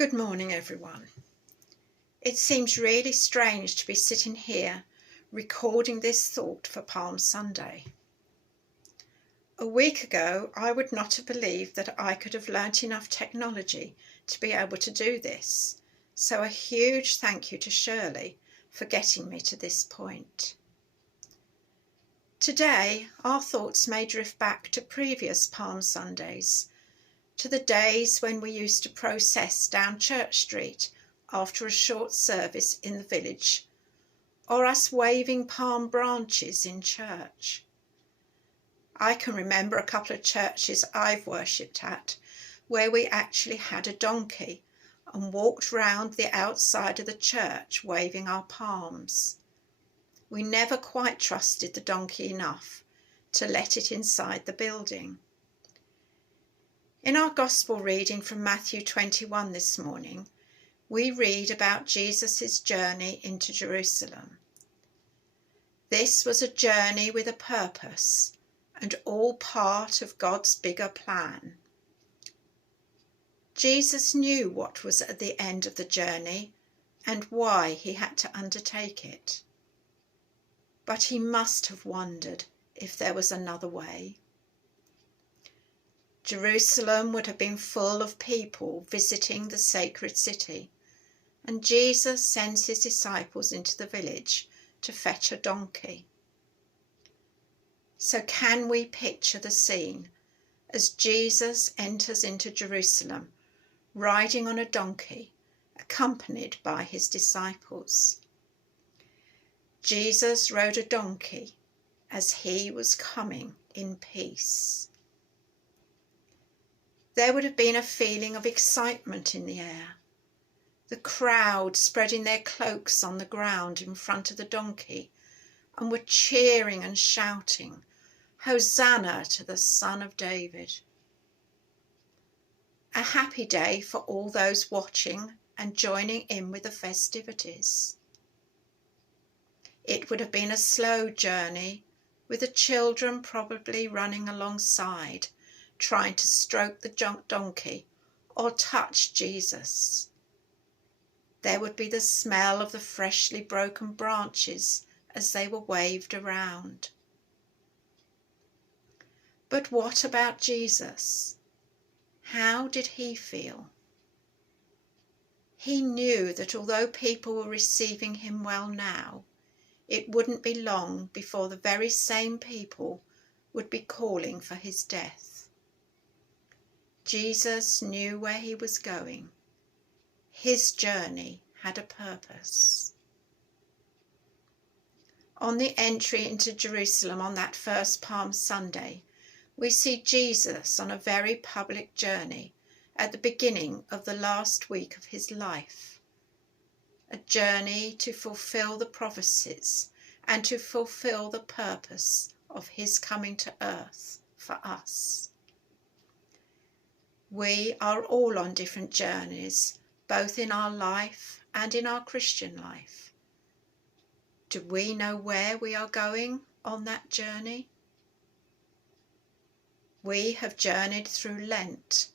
Good morning, everyone. It seems really strange to be sitting here recording this thought for Palm Sunday. A week ago, I would not have believed that I could have learnt enough technology to be able to do this, so a huge thank you to Shirley for getting me to this point. Today, our thoughts may drift back to previous Palm Sundays, to the days when we used to process down Church Street after a short service in the village, or us waving palm branches in church. I can remember a couple of churches I've worshipped at where we actually had a donkey and walked round the outside of the church waving our palms. We never quite trusted the donkey enough to let it inside the building. In our Gospel reading from Matthew 21 this morning, we read about Jesus' journey into Jerusalem. This was a journey with a purpose and all part of God's bigger plan. Jesus knew what was at the end of the journey and why he had to undertake it. But he must have wondered if there was another way. Jerusalem would have been full of people visiting the sacred city, and Jesus sends his disciples into the village to fetch a donkey. So can we picture the scene as Jesus enters into Jerusalem, riding on a donkey, accompanied by his disciples? Jesus rode a donkey as he was coming in peace. There would have been a feeling of excitement in the air. The crowd spreading their cloaks on the ground in front of the donkey and were cheering and shouting, "Hosanna to the Son of David." A happy day for all those watching and joining in with the festivities. It would have been a slow journey, with the children probably running alongside, trying to stroke the donkey or touch Jesus. There would be the smell of the freshly broken branches as they were waved around. But what about Jesus? How did he feel? He knew that although people were receiving him well now, it wouldn't be long before the very same people would be calling for his death. Jesus knew where he was going. His journey had a purpose. On the entry into Jerusalem on that first Palm Sunday, we see Jesus on a very public journey at the beginning of the last week of his life. A journey to fulfill the prophecies and to fulfill the purpose of his coming to earth for us. We are all on different journeys, both in our life and in our Christian life. Do we know where we are going on that journey? We have journeyed through Lent.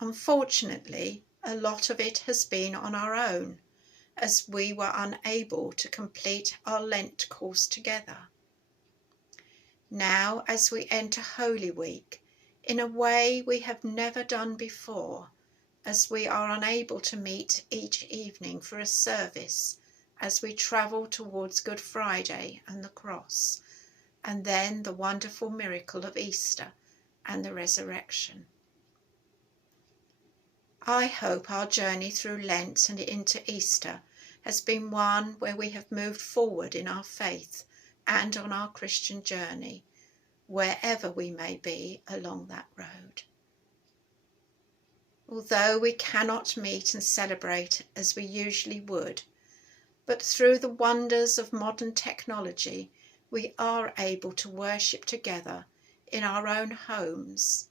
Unfortunately, a lot of it has been on our own, as we were unable to complete our Lent course together. Now, as we enter Holy Week, in a way we have never done before, as we are unable to meet each evening for a service as we travel towards Good Friday and the Cross, and then the wonderful miracle of Easter and the resurrection. I hope our journey through Lent and into Easter has been one where we have moved forward in our faith and on our Christian journey, wherever we may be along that road. Although we cannot meet and celebrate as we usually would, but through the wonders of modern technology, we are able to worship together in our own homes,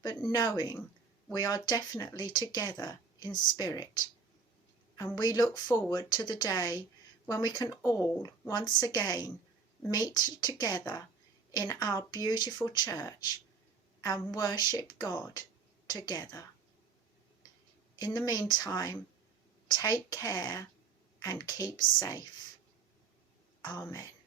but knowing we are definitely together in spirit. And we look forward to the day when we can all once again meet together in our beautiful church and worship God together. In the meantime, take care and keep safe. Amen.